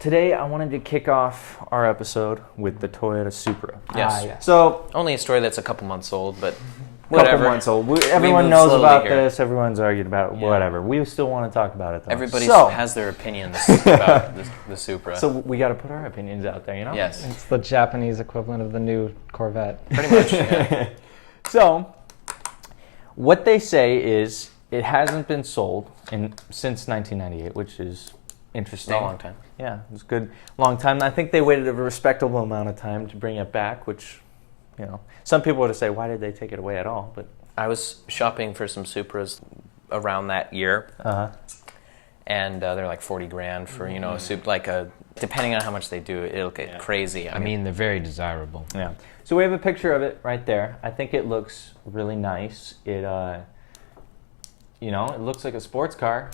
Today, I wanted to kick off our episode with the Toyota Supra. Yes. Yes. So, Only a story that's a couple months old, but couple whatever. months old. Everyone move knows slowly about here. this. Everyone's argued about it. Yeah. Whatever. We still want to talk about it, though. Everybody So- has their opinions about the Supra. So we got to put our opinions out there, you know? yes, It's the Japanese equivalent of the new Corvette. pretty much. Yeah. So, what they say is it hasn't been sold since 1998, which is interesting. It's a long time. Yeah, it was a good long time. I think they waited a respectable amount of time to bring it back, which, you know, some people would say, why did they take it away at all? But I was shopping for some Supras around that year, and they're like 40 grand for a Supra. Like depending on how much they do, it'll get crazy. I mean, they're very desirable. yeah. So we have a picture of it right there. I think it looks really nice. It, it looks like a sports car.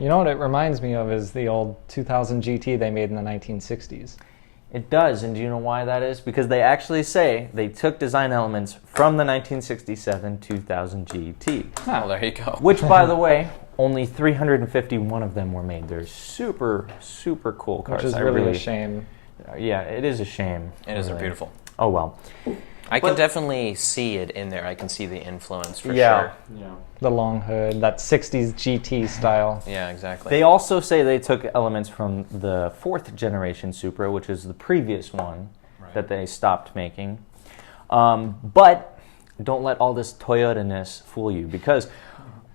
You know what it reminds me of is the old 2000 GT they made in the 1960s. It does, and do you know why that is? Because they actually say they took design elements from the 1967 2000 GT, Well, there you go. which, by the way, only 351 of them were made. They're super, super cool cars. Which is really a shame. Yeah, it is a shame. It is really. beautiful. Oh, well. I can But- definitely see it in there. I can see the influence for Yeah. sure. The long hood, that 60s GT style. Yeah, exactly. They also say they took elements from the fourth generation Supra, which is the previous one that they stopped making. But don't let all this Toyota-ness fool you, because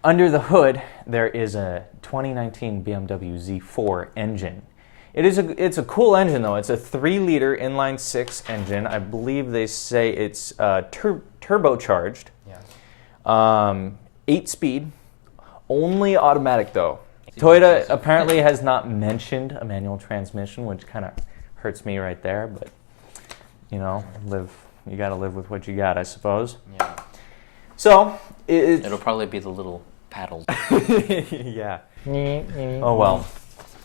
under the hood there is a 2019 BMW Z4 engine. It's a cool engine, though. It's a 3-liter inline-6 engine. I believe they say it's turbocharged. Yeah. 8-speed, only automatic though. Toyota apparently has not mentioned a manual transmission, which kind of hurts me right there. But you gotta live with what you got, I suppose. Yeah. So It'll probably be the little paddles. yeah. Oh well.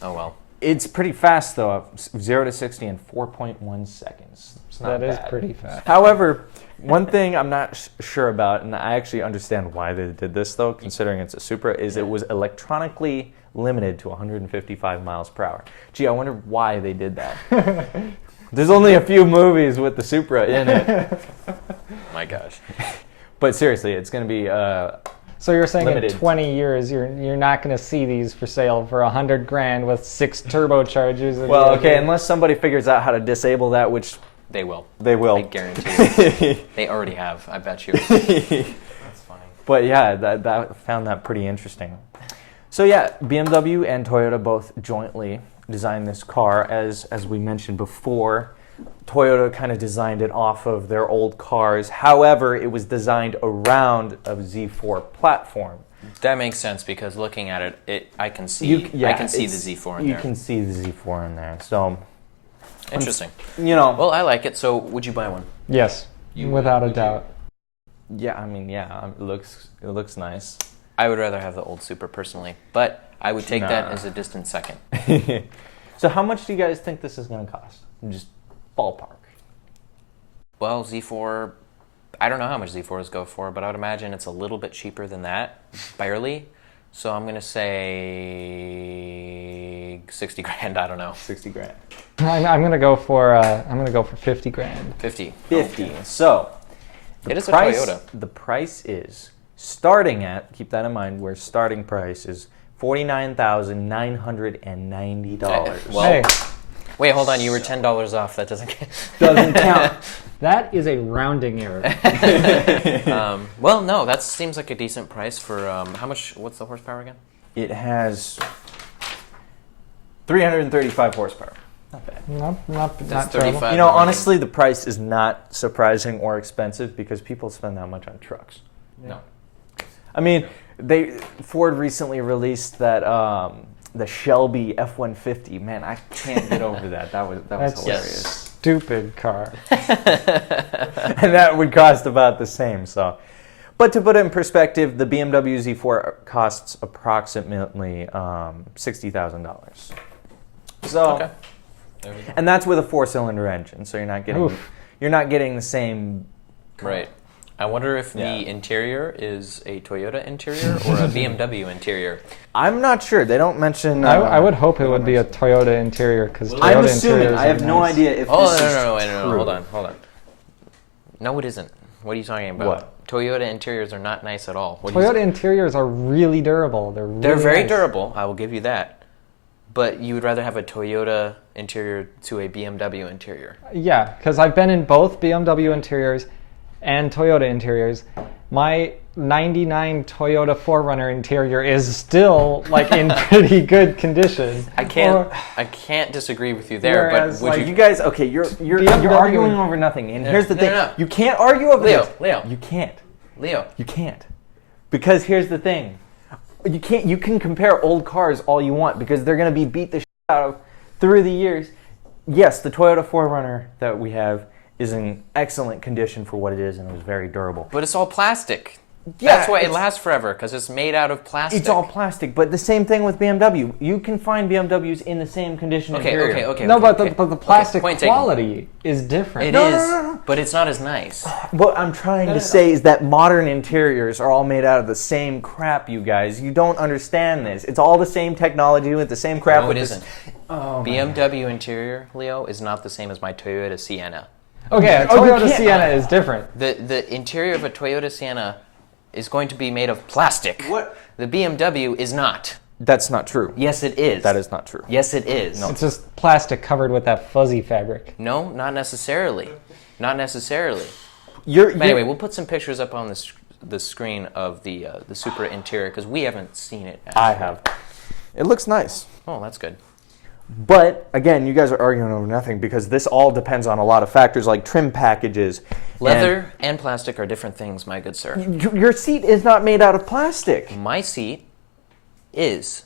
Oh well. It's pretty fast though. 0 to 60 in 4.1 seconds. It's not That is bad. pretty fast. However, one thing I'm not sure about, and I actually understand why they did this though, considering it's a Supra, is it was electronically limited to 155 miles per hour. Gee, I wonder why they did that. There's only a few movies with the Supra in it. My gosh. But seriously, it's going to be So you're saying limited. in 20 years you're not going to see these for sale for $100 grand with 6 turbochargers? well, okay, unless somebody figures out how to disable that, which They will. they will. I guarantee it. They already have. I bet you. That's funny. But yeah, that found that pretty interesting. So yeah, BMW and Toyota both jointly designed this car. As we mentioned before, Toyota kind of designed it off of their old cars. However, it was designed around a Z4 platform. That makes sense because looking at it, I can see the Z4 in you there. can see the Z4 in there. So Interesting. well, I like it. So would you buy one? Yes, without a doubt. yeah, I mean, yeah, it looks nice. I would rather have the old Supra personally, but I would take that Nah. as a distant second. So how much do you guys think this is going to cost? Just ballpark. Well, Z4, I don't know how much Z4s go for, but I would imagine it's a little bit cheaper than that, barely. So I'm going to say 60 grand, I don't know. 60 grand. I'm going to go for 50 grand. 50. 50. Okay. So It is a price, Toyota. the price is starting at, keep that in mind, where starting price is $49,990. Well, Hey, wait, hold on. You were $10 off. That doesn't Doesn't count. that is a rounding error. Well, no, that seems like a decent price for how much? What's the horsepower again? It has 335 horsepower. Not bad. Not That's terrible. 35. You know, honestly, the price is not surprising or expensive because people spend that much on trucks. No. I mean, Ford recently released that the Shelby F-150. Man, I can't get over that. That was That's hilarious. stupid car. And that would cost about the same. So, but to put it in perspective, the BMW Z4 costs approximately $60,000. So, Okay. There we go. and that's with a 4-cylinder engine. So you're not getting Oof. the same Right. I wonder if the interior is a Toyota interior or a BMW interior. I'm not sure. They don't mention. I would hope it would be a Toyota interior because Toyota I'm assuming. interiors I have are no nice. idea if Oh, this is no, true. hold on. No, it isn't. What are you talking about? What? Toyota interiors are not nice at all. Toyota interiors are really durable. They're really very nice. durable, I will give you that. But you would rather have a Toyota interior to a BMW interior. Yeah, because I've been in both BMW interiors and Toyota interiors. My 99 Toyota 4Runner interior is still like in pretty good condition. I can't disagree with you there, Whereas, but would like, You guys, okay, you're BMW arguing over nothing, and here's the thing: no. you can't argue over this. Leo. You can't. Leo. You can't, because here's the thing: you can't. You can compare old cars all you want because they're going to be beat the shit out of through the years. Yes, the Toyota 4Runner that we have is in excellent condition for what it is, and it was very durable. But it's all plastic. Yeah, That's why it lasts forever, because it's made out of plastic. It's all plastic, but the same thing with BMW. You can find BMWs in the same condition. Okay. No, but the plastic Point taken. quality is different. It No, is, no, no, no. but it's not as nice. What I'm trying to say is that modern interiors are all made out of the same crap, you guys. You don't understand this. It's all the same technology with the same crap. No, with it this- isn't. Oh, my BMW interior, Leo, is not the same as my Toyota Sienna. Okay, a Oh, you Toyota can't- Sienna is different. The interior of a Toyota Sienna is going to be made of plastic. What? The BMW is not. That's not true. Yes, it is. That is not true. Yes, it is. It's just plastic covered with that fuzzy fabric. No, not necessarily. Not necessarily. You're But anyway, we'll put some pictures up on the screen of the Supra interior because we haven't seen it. I have. It looks nice. Oh, that's good. But again, you guys are arguing over nothing because this all depends on a lot of factors like trim packages. Leather and plastic are different things, my good sir. Your seat is not made out of plastic. My seat is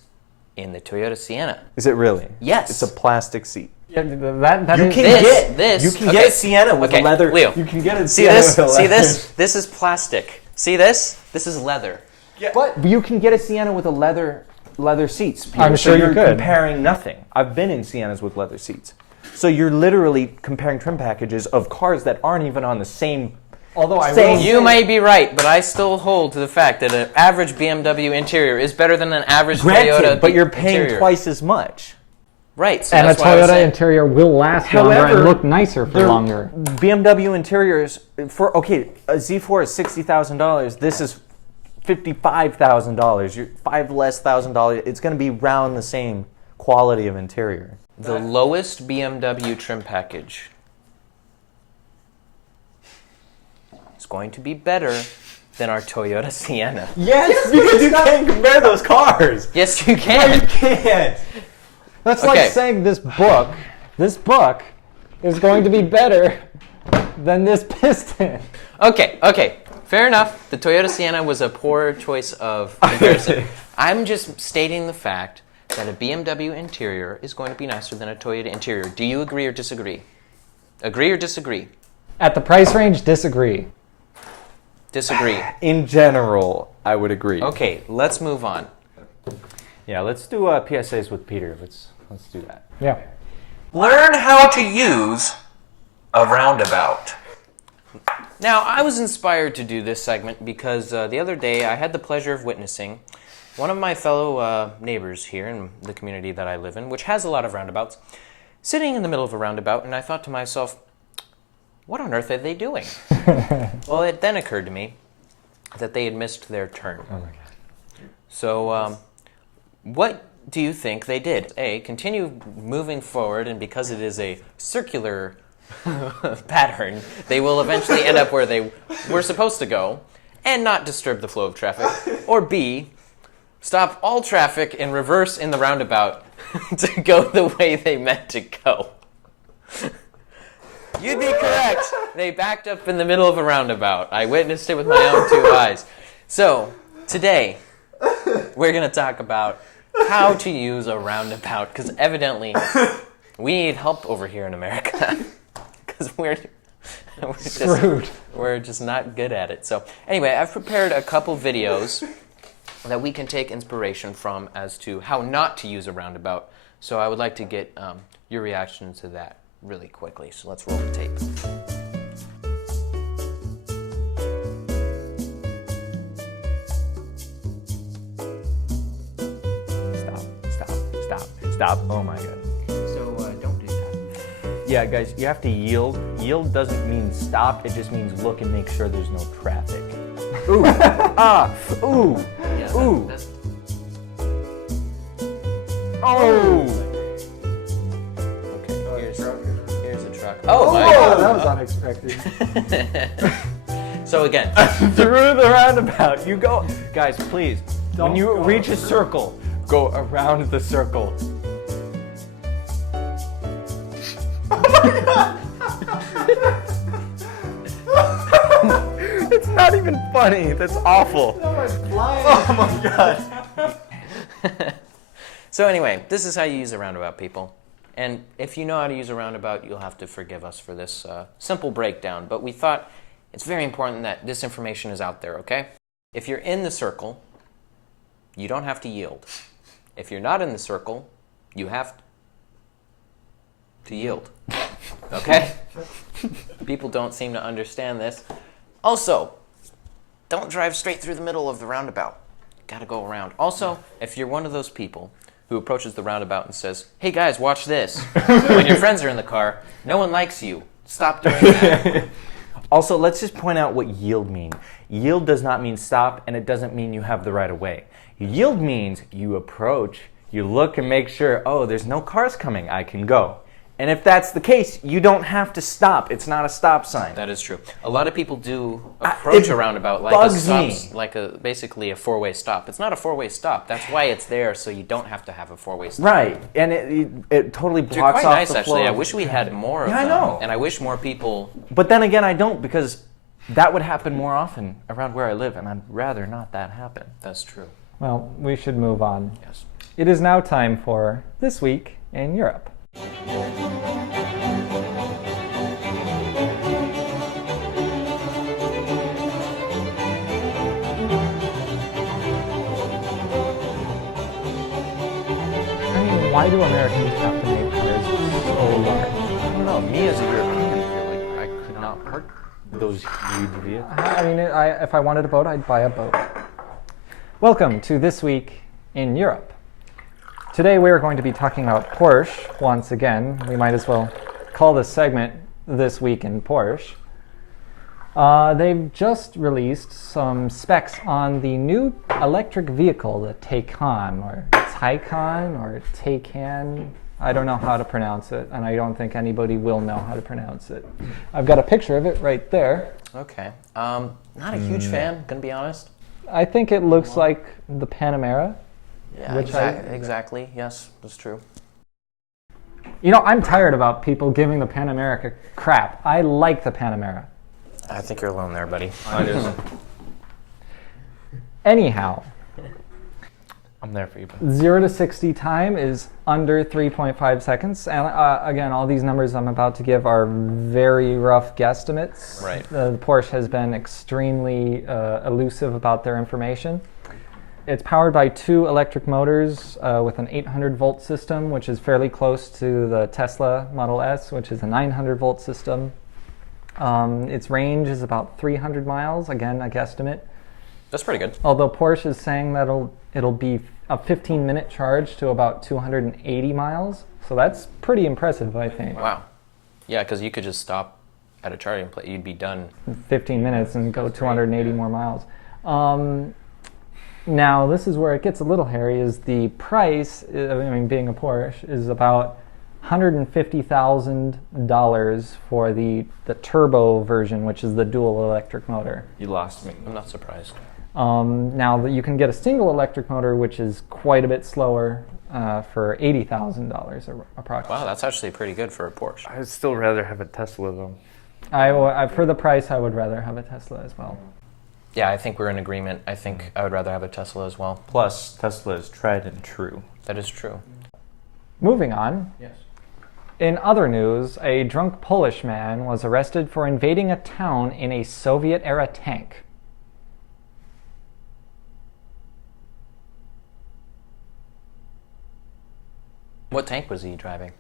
in the Toyota Sienna. Is it really? Yes. It's a plastic seat. Yeah, that You is- can This. You can Okay. get a Sienna with Okay, a leather. Leo. You can get a See Sienna this? with a See leather. this? This is plastic. See this? This is leather. But you can get a Sienna with a leather seats. Peter. I'm sure so you you're could. comparing nothing. I've been in Siennas with leather seats. So you're literally comparing trim packages of cars that aren't even on the same. Although I Same. will You may be right, but I still hold to the fact that an average BMW interior is better than an average Toyota Granted, but you're paying interior. twice as much. Right, so and a that's why I was Toyota saying- interior will last longer However, and look nicer for They're- longer. BMW interiors for a Z4 is $60,000. This is $55,000. You're $5,000 less. It's going to be round the same quality of interior. The lowest BMW trim package is going to be better than our Toyota Sienna. Yes, because you can't compare those cars. Yes, you can. can't. That's Okay. like saying this book is going to be better than this piston. Okay. Fair enough. The Toyota Sienna was a poor choice of comparison. I'm just stating the fact that a BMW interior is going to be nicer than a Toyota interior. Do you agree or disagree? Agree or disagree? At the price range, disagree. Disagree. In general, I would agree. Okay, let's move on. Yeah, let's do PSAs with Peter. Let's do that. Yeah. Learn how to use a roundabout. Now, I was inspired to do this segment because the other day I had the pleasure of witnessing one of my fellow neighbors here in the community that I live in, which has a lot of roundabouts, sitting in the middle of a roundabout, and I thought to myself, what on earth are they doing? Well, it then occurred to me that they had missed their turn. Oh my God. So, what do you think they did? A, continue moving forward, and because it is a circular pattern, they will eventually end up where they were supposed to go and not disturb the flow of traffic. Or B, stop all traffic and reverse in the roundabout to go the way they meant to go. You'd be correct. They backed up in the middle of a roundabout. I witnessed it with my own two eyes. So, today, we're going to talk about how to use a roundabout, because evidently we need help over here in America, because we're just not good at it. So anyway, I've prepared a couple videos that we can take inspiration from as to how not to use a roundabout. So I would like to get your reaction to that really quickly. So let's roll the tape. stop. Oh my god. So don't do that. Yeah, guys, you have to yield. Yield doesn't mean stop. It just means look and make sure there's no traffic. Ooh. Ah. Ooh. Yeah, Ooh. That's, Oh. Okay. here's a truck. Oh my Oh, god. that was unexpected. So again, Through the roundabout. You go. Guys, please. Don't when you go reach a circle, go around the circle. It's not even funny. That's awful. Oh my god. so anyway, this is how you use a roundabout, people. And if you know how to use a roundabout, you'll have to forgive us for this simple breakdown. But we thought it's very important that this information is out there, okay? If you're in the circle, you don't have to yield. If you're not in the circle, you have to yield. Okay? People don't seem to understand this. Also, don't drive straight through the middle of the roundabout. Gotta go around. Also, if you're one of those people who approaches the roundabout and says, "Hey guys, watch this," when your friends are in the car, no one likes you. Stop doing that. Also, let's just point out what yield means. Yield does not mean stop, and it doesn't mean you have the right of way. Yield means you approach, you look and make sure, oh, there's no cars coming, I can go. And if that's the case, you don't have to stop. It's not a stop sign. That is true. A lot of people do approach a roundabout like bugs me. like basically a four-way stop. It's not a four-way stop. That's why it's there, so you don't have to have a four-way stop. Right, and it totally They're blocks quite off nice, the flow. actually. I wish we had more of Yeah, I them. know. And I wish more people... But then again, I don't, because that would happen more often around where I live, and I'd rather not that happen. That's true. Well, we should move on. Yes. It is now time for This Week in Europe. Why do Americans have to make cars so large? I don't know, me as a European, I feel like I could not park those huge vehicles. I mean, if I wanted a boat, I'd buy a boat. Welcome to This Week in Europe. Today we are going to be talking about Porsche once again. We might as well call this segment This Week in Porsche. They've just released some specs on the new electric vehicle, the Taycan, or Taycan, or Taycan. I don't know how to pronounce it, and I don't think anybody will know how to pronounce it. I've got a picture of it right there. Okay. Not a huge fan, gonna be honest. I think it looks like the Panamera. Yeah, Which exactly. Yes, that's true. You know, I'm tired about people giving the Panamera crap. I like the Panamera. I think you're alone there, buddy. Anyhow, I'm there for you. 0 to 60 time is under 3.5 seconds. And again, all these numbers I'm about to give are very rough guesstimates. Right. Porsche has been extremely elusive about their information. It's powered by 2 electric motors with an 800 volt system, which is fairly close to the Tesla Model S, which is a 900 volt system. Its range is about 300 miles, again, a guesstimate. That's pretty good. Although Porsche is saying that it'll be a 15-minute charge to about 280 miles. So that's pretty impressive, I think. Wow. Yeah, because you could just stop at a charging place. You'd be done. 15 minutes and go 280 more miles. Now, this is where it gets a little hairy, is the price, I mean, being a Porsche, is about $150,000 for the turbo version, which is the dual electric motor. You lost me. I'm not surprised. Now, you can get a single electric motor, which is quite a bit slower, for $80,000 approximately. Wow, that's actually pretty good for a Porsche. I'd still rather have a Tesla, though. For the price, I would rather have a Tesla as well. Yeah, I think we're in agreement. I think I would rather have a Tesla as well. Plus, Tesla is tried and true. That is true. Moving on. Yes. In other news, a drunk Polish man was arrested for invading a town in a Soviet-era tank. What tank was he driving?